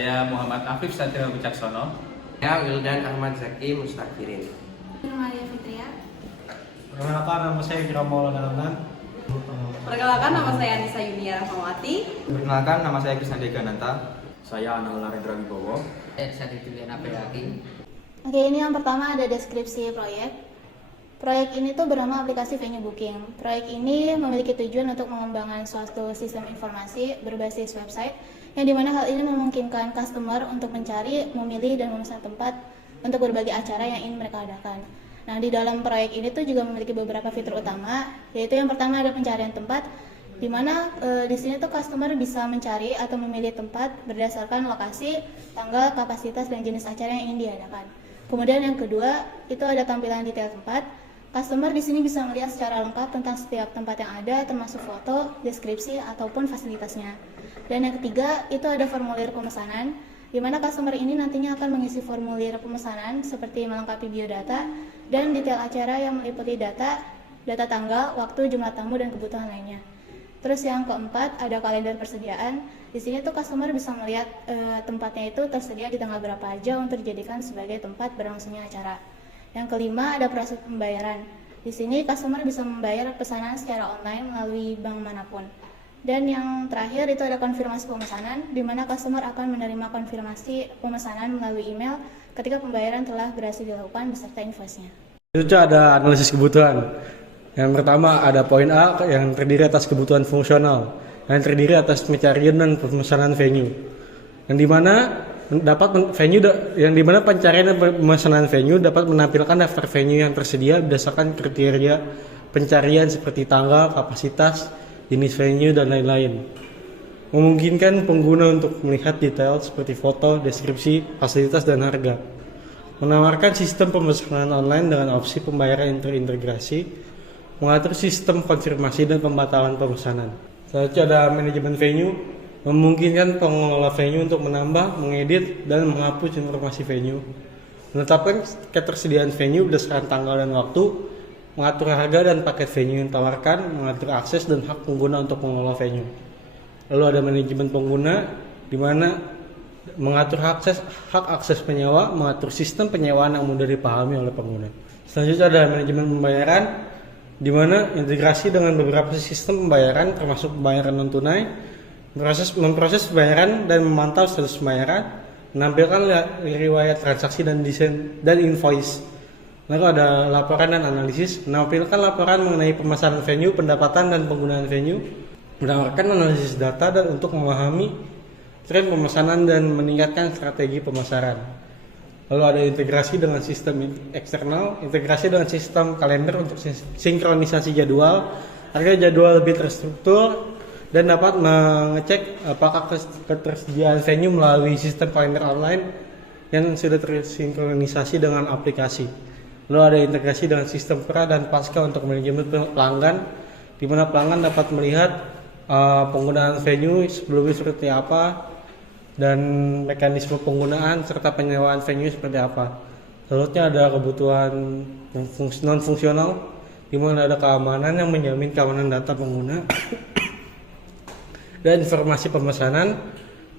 Saya Muhammad Afif Satrio Wicaksono. Saya Wildan Ahmad Zaki Mustaqirin. Maria Fitria. Perkenalkan, nama saya Kira Maulana Ramlan. Perkenalkan, nama saya Anissa Yunia Rahmawati. Perkenalkan, nama saya Krisna Degananta. Saya Anal Narendra Wibowo. Saya Tituliana Peyakin. Oke, ini yang pertama ada deskripsi proyek. Proyek ini tuh bernama aplikasi venue booking. Proyek ini memiliki tujuan untuk mengembangkan suatu sistem informasi berbasis website yang dimana hal ini memungkinkan customer untuk mencari, memilih, dan memesan tempat untuk berbagai acara yang ingin mereka adakan. Nah, di dalam proyek ini tuh juga memiliki beberapa fitur utama, yaitu yang pertama ada pencarian tempat, di mana di sini tuh customer bisa mencari atau memilih tempat berdasarkan lokasi, tanggal, kapasitas, dan jenis acara yang ingin diadakan. Kemudian yang kedua itu ada tampilan detail tempat. Customer di sini bisa melihat secara lengkap tentang setiap tempat yang ada, termasuk foto, deskripsi, ataupun fasilitasnya. Dan yang ketiga itu ada formulir pemesanan, di mana customer ini nantinya akan mengisi formulir pemesanan seperti melengkapi biodata dan detail acara yang meliputi data tanggal, waktu, jumlah tamu, dan kebutuhan lainnya. Terus yang keempat ada kalender persediaan. Di sini tuh customer bisa melihat tempatnya itu tersedia di tanggal berapa aja untuk dijadikan sebagai tempat berlangsungnya acara. Yang kelima ada proses pembayaran. Di sini customer bisa membayar pesanan secara online melalui bank manapun. Dan yang terakhir itu ada konfirmasi pemesanan, di mana customer akan menerima konfirmasi pemesanan melalui email ketika pembayaran telah berhasil dilakukan beserta invoice-nya. Itu ada analisis kebutuhan. Yang pertama ada poin A yang terdiri atas kebutuhan fungsional, yang terdiri atas pencarian dan pemesanan venue. Yang dimana pencarian dan pemesanan venue dapat menampilkan daftar venue yang tersedia berdasarkan kriteria pencarian seperti tanggal, kapasitas, jenis venue, dan lain-lain. Memungkinkan pengguna untuk melihat detail seperti foto, deskripsi, fasilitas, dan harga. Menawarkan sistem pemesanan online dengan opsi pembayaran terintegrasi, mengatur sistem konfirmasi dan pembatalan pemesanan. Selanjutnya ada manajemen venue, memungkinkan pengelola venue untuk menambah, mengedit, dan menghapus informasi venue. Menetapkan ketersediaan venue berdasarkan tanggal dan waktu, mengatur harga dan paket venue yang ditawarkan, mengatur akses dan hak pengguna untuk mengelola venue. Lalu ada manajemen pengguna, di mana mengatur hak akses penyewa, mengatur sistem penyewaan yang mudah dipahami oleh pengguna. Selanjutnya ada manajemen pembayaran, di mana integrasi dengan beberapa sistem pembayaran termasuk pembayaran non tunai, memproses pembayaran dan memantau status pembayaran, menampilkan riwayat transaksi dan desain dan invoice. Lalu ada laporan dan analisis, menampilkan laporan mengenai pemesanan venue, pendapatan dan penggunaan venue, menawarkan analisis data dan untuk memahami tren pemesanan dan meningkatkan strategi pemasaran. Lalu ada integrasi dengan sistem eksternal, integrasi dengan sistem kalender untuk sinkronisasi jadwal, agar jadwal lebih terstruktur dan dapat mengecek apakah ketersediaan venue melalui sistem kalender online yang sudah tersinkronisasi dengan aplikasi. Lalu ada integrasi dengan sistem pra dan pasca untuk manajemen pelanggan, di mana pelanggan dapat melihat penggunaan venue sebelumnya seperti apa dan mekanisme penggunaan serta penyewaan venue seperti apa. Selanjutnya ada kebutuhan non fungsional, di mana ada keamanan yang menjamin keamanan data pengguna dan informasi pemesanan.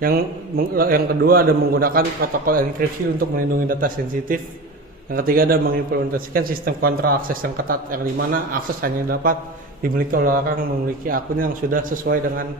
Yang kedua ada menggunakan protokol enkripsi untuk melindungi data sensitif. Yang ketiga ada mengimplementasikan sistem kontrol akses yang ketat, yang dimana akses hanya dapat dimiliki oleh orang yang memiliki akun yang sudah sesuai dengan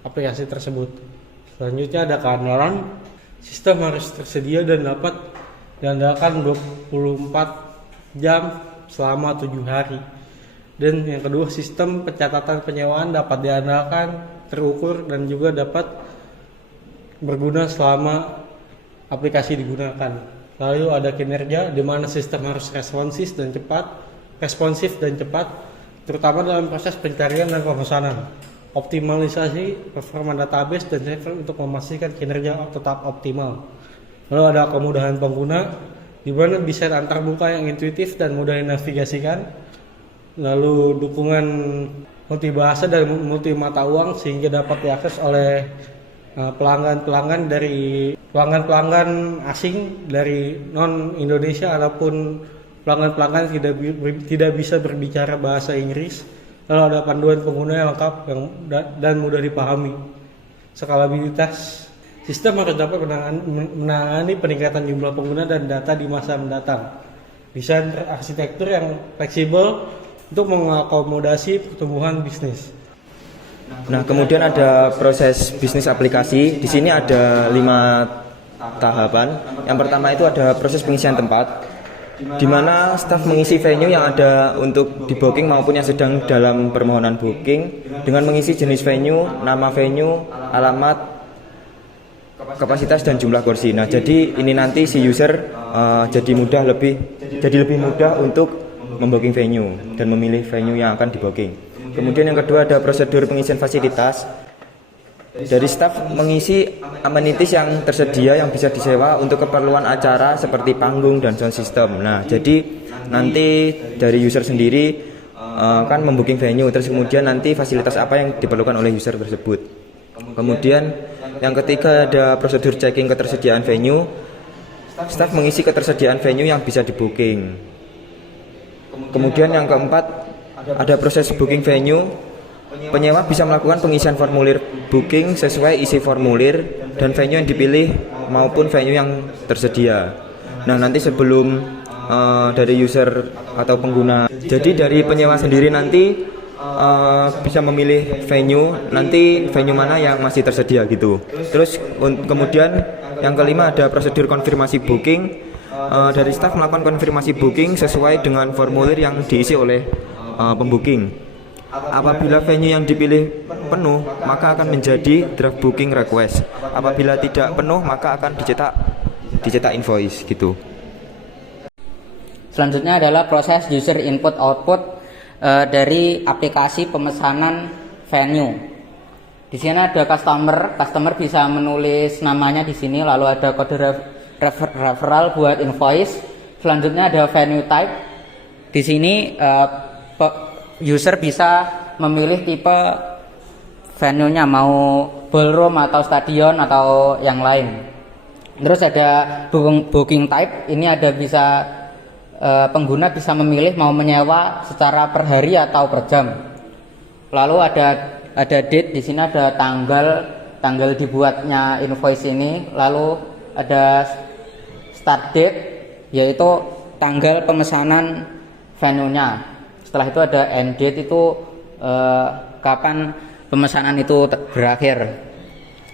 aplikasi tersebut. Selanjutnya ada keandalan, sistem harus tersedia dan dapat diandalkan 24 jam selama 7 hari. Dan yang kedua, sistem pencatatan penyewaan dapat diandalkan, terukur, dan juga dapat berguna selama aplikasi digunakan. Lalu ada kinerja, di mana sistem harus responsif dan cepat, terutama dalam proses pencarian dan pemesanan. Optimalisasi performa database dan server untuk memastikan kinerja tetap optimal. Lalu ada kemudahan pengguna, di mana desain antarmuka yang intuitif dan mudah dinavigasikan. Lalu dukungan multibahasa dan multi mata uang sehingga dapat diakses oleh pelanggan asing dari non Indonesia ataupun pelanggan tidak bisa berbicara bahasa Inggris. Lalu ada panduan pengguna yang lengkap dan mudah dipahami. Skalabilitas, Sistem harus dapat menangani peningkatan jumlah pengguna dan data di masa mendatang. Desain arsitektur yang fleksibel untuk mengakomodasi pertumbuhan bisnis. Nah, kemudian ada proses bisnis aplikasi. Di sini ada 5 tahapan. Yang pertama itu ada proses pengisian tempat, di mana staf mengisi venue yang ada untuk di booking maupun yang sedang dalam permohonan booking dengan mengisi jenis venue, nama venue, alamat, kapasitas dan jumlah kursi. Nah, jadi ini nanti si user jadi lebih mudah untuk membooking venue dan memilih venue yang akan di booking. Kemudian yang kedua ada prosedur pengisian fasilitas. Dari staf mengisi amenities yang tersedia yang bisa disewa untuk keperluan acara seperti panggung dan sound system. Nah, jadi nanti dari user sendiri kan membooking venue, terus kemudian nanti fasilitas apa yang diperlukan oleh user tersebut. Kemudian yang ketiga ada prosedur checking ketersediaan venue. Staf mengisi ketersediaan venue yang bisa di booking. Kemudian yang keempat ada proses booking venue. Penyewa bisa melakukan pengisian formulir booking sesuai isi formulir dan venue yang dipilih maupun venue yang tersedia. Nah, nanti sebelum dari user atau pengguna, jadi dari penyewa sendiri nanti bisa memilih venue, nanti venue mana yang masih tersedia gitu. Terus kemudian yang kelima ada prosedur konfirmasi booking. Dari staf melakukan konfirmasi booking sesuai dengan formulir yang diisi oleh pembooking. Apabila venue yang dipilih penuh, maka akan menjadi draft booking request. Apabila tidak penuh, maka akan dicetak invoice gitu. Selanjutnya adalah proses user input output dari aplikasi pemesanan venue. Di sini ada customer bisa menulis namanya di sini, lalu ada kode referral buat invoice. Selanjutnya ada venue type. Di sini user bisa memilih tipe venue-nya, mau ballroom atau stadion atau yang lain. Terus ada booking type. Ini ada bisa pengguna bisa memilih mau menyewa secara per hari atau per jam. Lalu ada date. Di sini ada tanggal dibuatnya invoice ini. Lalu ada start date, yaitu tanggal pemesanan venue-nya. Setelah itu ada end date, itu kapan pemesanan itu berakhir.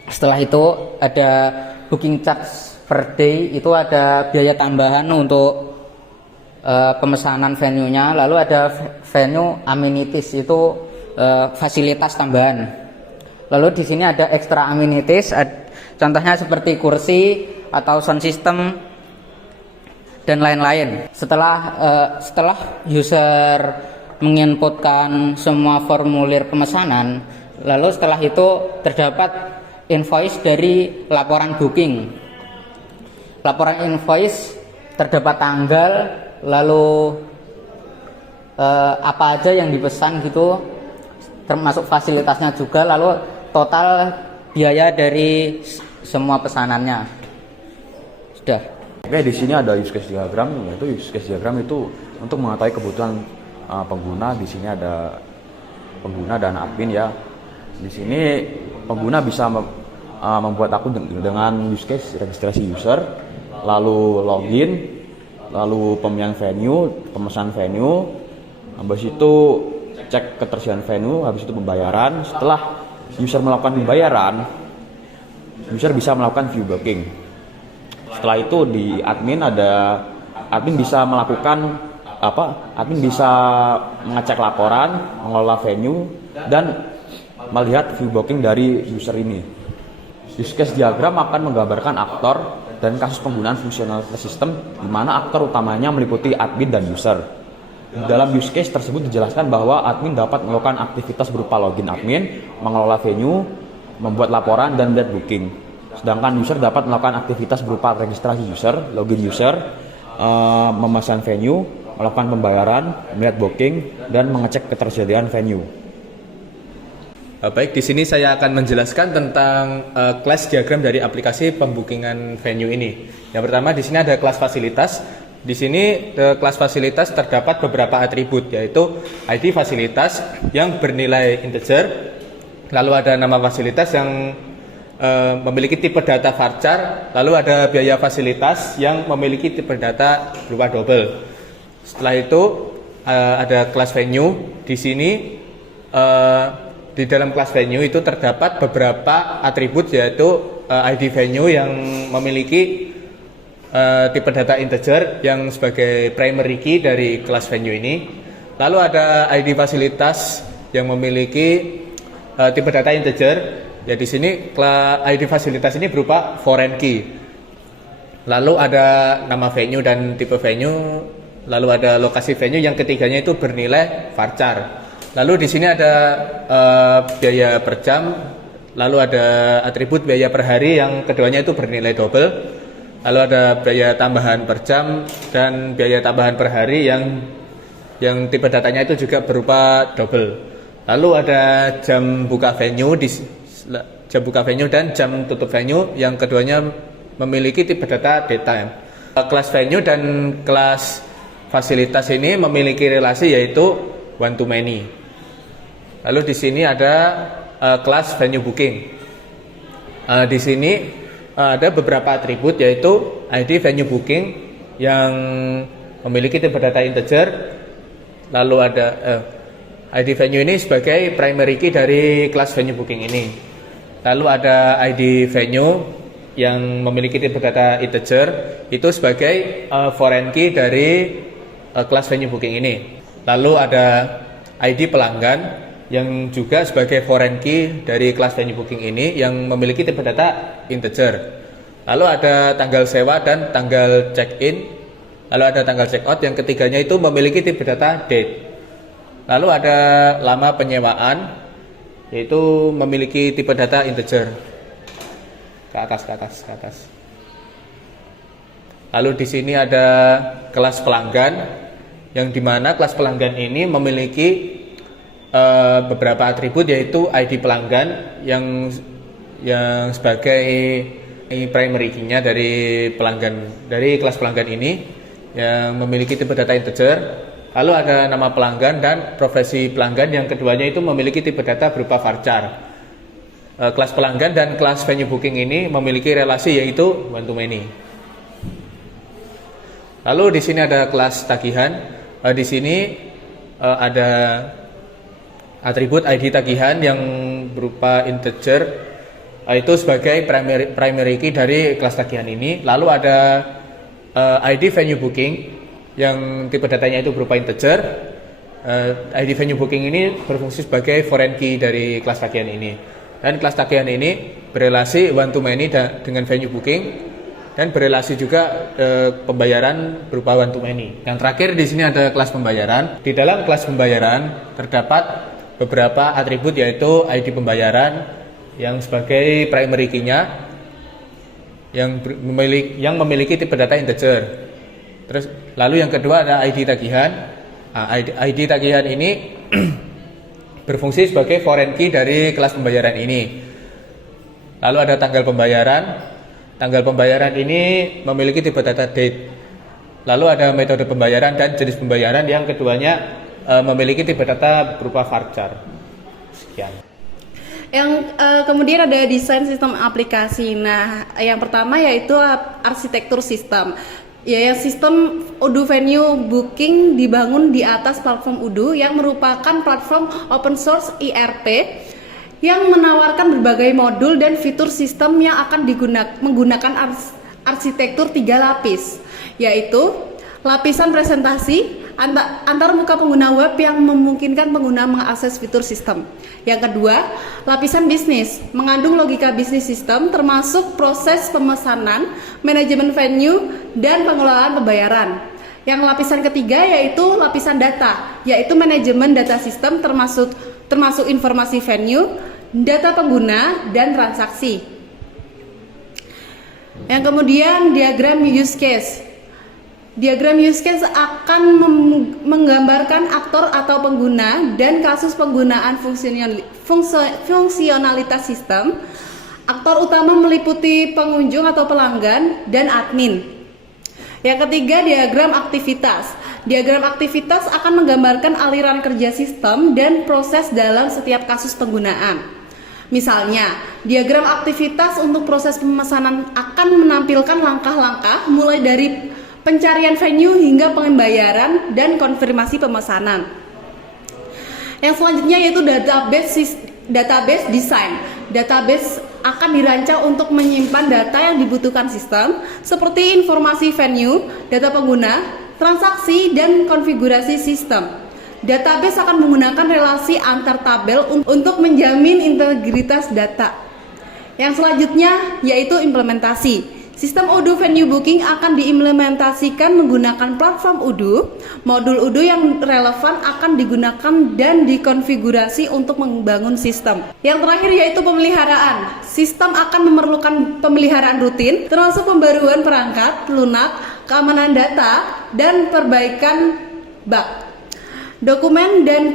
Setelah itu ada booking charge per day, itu ada biaya tambahan untuk pemesanan venue-nya. Lalu ada venue amenities, itu fasilitas tambahan. Lalu di sini ada extra amenities, contohnya seperti kursi atau sound system dan lain-lain. Setelah user menginputkan semua formulir pemesanan, lalu setelah itu terdapat invoice dari laporan booking. Laporan invoice terdapat tanggal, lalu apa aja yang dipesan gitu, termasuk fasilitasnya juga, lalu total biaya dari semua pesanannya. Sudah. Oke, di sini ada use case diagram, yaitu use case diagram itu untuk mengetahui kebutuhan pengguna. Di sini ada pengguna dan admin ya. Di sini pengguna bisa membuat akun dengan use case registrasi user, lalu login, lalu pemilihan venue, pemesan venue, habis itu cek ketersediaan venue, habis itu pembayaran. Setelah user melakukan pembayaran, user bisa melakukan view booking. Setelah itu di admin bisa melakukan admin bisa mengecek laporan, mengelola venue, dan melihat view booking dari user ini. Use case diagram akan menggambarkan aktor dan kasus penggunaan fungsionalitas sistem, di mana aktor utamanya meliputi admin dan user. Dalam use case tersebut dijelaskan bahwa admin dapat melakukan aktivitas berupa login admin, mengelola venue, membuat laporan, dan melihat booking. Sedangkan user dapat melakukan aktivitas berupa registrasi user, login user, memesan venue, melakukan pembayaran, melihat booking, dan mengecek ketersediaan venue. Baik, di sini saya akan menjelaskan tentang kelas diagram dari aplikasi pembookingan venue ini. Yang pertama, di sini ada kelas fasilitas. Di sini kelas fasilitas terdapat beberapa atribut, yaitu ID fasilitas yang bernilai integer, lalu ada nama fasilitas yang memiliki tipe data varchar, lalu ada biaya fasilitas yang memiliki tipe data berupa double. Setelah itu ada kelas venue. Di sini di dalam kelas venue itu terdapat beberapa atribut, yaitu ID venue yang memiliki tipe data integer yang sebagai primary key dari kelas venue ini. Lalu ada ID fasilitas yang memiliki tipe data integer. Ya, di sini ID fasilitas ini berupa foreign key. Lalu ada nama venue dan tipe venue, lalu ada lokasi venue, yang ketiganya itu bernilai varchar. Lalu di sini ada biaya per jam, lalu ada atribut biaya per hari yang keduanya itu bernilai double. Lalu ada biaya tambahan per jam dan biaya tambahan per hari yang tipe datanya itu juga berupa double. Lalu ada jam buka venue dan jam tutup venue, yang keduanya memiliki tipe data daytime. Kelas venue dan kelas fasilitas ini memiliki relasi, yaitu one to many. Lalu di sini ada kelas venue booking. Di sini ada beberapa atribut, yaitu ID venue booking yang memiliki tipe data integer. Lalu ada ID venue ini sebagai primary key dari kelas venue booking ini. Lalu ada ID venue yang memiliki tipe data integer, itu sebagai foreign key dari kelas venue booking ini. Lalu ada ID pelanggan yang juga sebagai foreign key dari kelas venue booking ini, yang memiliki tipe data integer. Lalu ada tanggal sewa dan tanggal check-in. Lalu ada tanggal check-out, yang ketiganya itu memiliki tipe data date. Lalu ada lama penyewaan, yaitu memiliki tipe data integer. Ke atas. Lalu di sini ada kelas pelanggan, yang dimana kelas pelanggan ini memiliki beberapa atribut, yaitu ID pelanggan yang sebagai primary key-nya dari kelas pelanggan ini, yang memiliki tipe data integer. Lalu ada nama pelanggan dan profesi pelanggan, yang keduanya itu memiliki tipe data berupa varchar. Kelas pelanggan dan kelas venue booking ini memiliki relasi, yaitu one to many. Lalu di sini ada kelas tagihan. Di sini ada atribut ID tagihan yang berupa integer, itu sebagai primary key dari kelas tagihan ini. Lalu ada ID venue booking yang tipe datanya itu berupa integer. ID venue booking ini berfungsi sebagai foreign key dari kelas tagihan ini. Dan kelas tagihan ini berelasi one to many dengan venue booking, dan berelasi juga pembayaran berupa one to many. Yang terakhir di sini ada kelas pembayaran. Di dalam kelas pembayaran terdapat beberapa atribut, yaitu ID pembayaran yang sebagai primary key-nya yang memiliki tipe data integer. Terus lalu yang kedua ada ID tagihan. ID tagihan ini berfungsi sebagai foreign key dari kelas pembayaran ini. Lalu ada tanggal pembayaran. Tanggal pembayaran ini memiliki tipe data date. Lalu ada metode pembayaran dan jenis pembayaran, yang keduanya memiliki tipe data berupa varchar. Sekian. Yang kemudian ada desain sistem aplikasi. Nah, yang pertama yaitu arsitektur sistem. Ya, sistem Odoo Venue Booking dibangun di atas platform Odoo yang merupakan platform open source ERP yang menawarkan berbagai modul dan fitur sistem yang akan menggunakan arsitektur 3 lapis, yaitu lapisan presentasi antar muka pengguna web yang memungkinkan pengguna mengakses fitur sistem. Yang kedua, lapisan bisnis, mengandung logika bisnis sistem termasuk proses pemesanan, manajemen venue, dan pengelolaan pembayaran. Yang lapisan ketiga yaitu lapisan data, yaitu manajemen data sistem termasuk informasi venue, data pengguna, dan transaksi. Yang kemudian diagram use case. Diagram use case akan menggambarkan aktor atau pengguna dan kasus penggunaan fungsionalitas sistem. Aktor utama meliputi pengunjung atau pelanggan dan admin. Yang ketiga, diagram aktivitas. Diagram aktivitas akan menggambarkan aliran kerja sistem dan proses dalam setiap kasus penggunaan. Misalnya, diagram aktivitas untuk proses pemesanan akan menampilkan langkah-langkah mulai dari pencarian venue hingga pembayaran dan konfirmasi pemesanan. Yang selanjutnya yaitu database design. Database akan dirancang untuk menyimpan data yang dibutuhkan sistem seperti informasi venue, data pengguna, transaksi, dan konfigurasi sistem. Database akan menggunakan relasi antar tabel untuk menjamin integritas data. Yang selanjutnya yaitu implementasi. Sistem Odoo Venue Booking akan diimplementasikan menggunakan platform Odoo. Modul Odoo yang relevan akan digunakan dan dikonfigurasi untuk membangun sistem. Yang terakhir yaitu pemeliharaan. Sistem akan memerlukan pemeliharaan rutin, termasuk pembaruan perangkat, lunak, keamanan data, dan perbaikan bug. Dokumen dan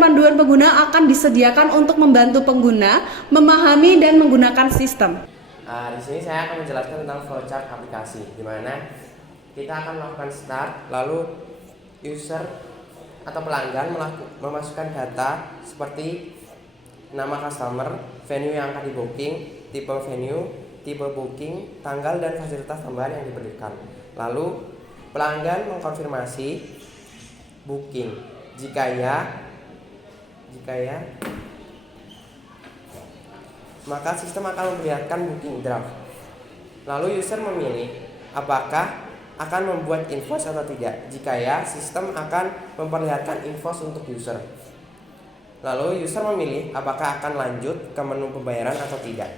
panduan pengguna akan disediakan untuk membantu pengguna memahami dan menggunakan sistem. Di sini saya akan menjelaskan tentang flowchart aplikasi, di mana kita akan melakukan start, lalu user atau pelanggan memasukkan data seperti nama customer, venue yang akan di-booking, tipe venue, tipe booking, tanggal, dan fasilitas tambahan yang diberikan. Lalu pelanggan mengkonfirmasi booking. Jika ya, maka sistem akan memperlihatkan booking draft. Lalu user memilih apakah akan membuat invoice atau tidak. Jika ya, sistem akan memperlihatkan invoice untuk user. Lalu user memilih apakah akan lanjut ke menu pembayaran atau tidak.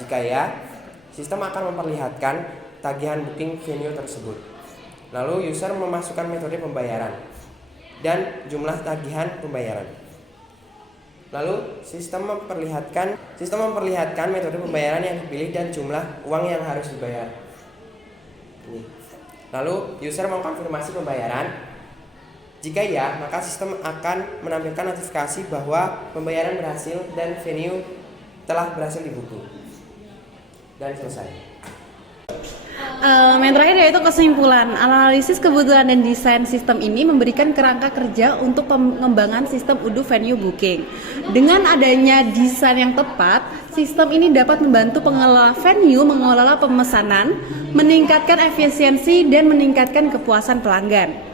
Jika ya, sistem akan memperlihatkan tagihan booking venue tersebut. Lalu user memasukkan metode pembayaran dan jumlah tagihan pembayaran. Lalu sistem memperlihatkan metode pembayaran yang dipilih dan jumlah uang yang harus dibayar. Lalu user mengkonfirmasi pembayaran. Jika ya, maka sistem akan menampilkan notifikasi bahwa pembayaran berhasil dan venue telah berhasil di-booking. Dan selesai. Yang terakhir yaitu kesimpulan. Analisis kebutuhan dan desain sistem ini memberikan kerangka kerja untuk pengembangan sistem Odoo Venue Booking. Dengan adanya desain yang tepat, sistem ini dapat membantu pengelola venue mengelola pemesanan, meningkatkan efisiensi, dan meningkatkan kepuasan pelanggan.